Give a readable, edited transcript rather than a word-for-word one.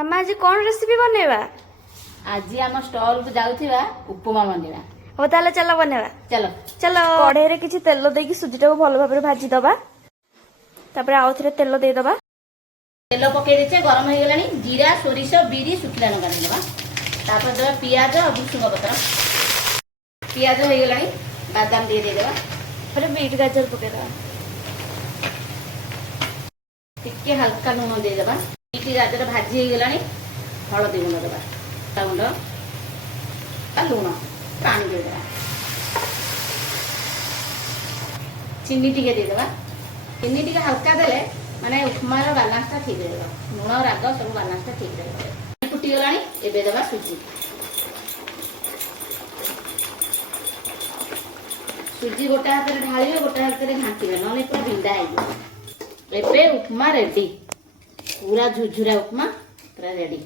मामा आज कौन रेसिपी बनेवा? आज आम स्टॉल को जाउथिबा उपमा बनेवा। हो ताले चलो बनेवा। चलो चलो कढ़े रे किछि तेल देकी सुजीटा को भलो भाबरे भाजी दबा। तापर आउ थरे तेल देई दबा। तेल पके देचे गरम हो गेलानी जीरा सोरिष बिरी सुखिला लगा देबा। तापर दबा पियाज और भुसुंग पत्र। पियाज हो गेलानी बादाम दे देबा। फिर बीट गाजर पके दबा। टिके हल्का लूण दे देबा। बीट गाजर भाजी हो गेलानी हळदी गुंड देबा। गुंड आ लूण पानी दे देबा। चीनी टिके दे देबा। चीनी टिके हल्का देले माने उपमार बालांस ठीक रहेगा। लूण राग सब बालांस ठीक रहेगा। फुटी गलानी एबे देबा सुजी। सुजी गोटा हाथ रे ढालिबे गोटा हाथ रे घांटिबे नले पूरा बिंडा आइबो। एबे उपमा रेडी। पूरा झुरझुरा उपमा पूरा रेडी।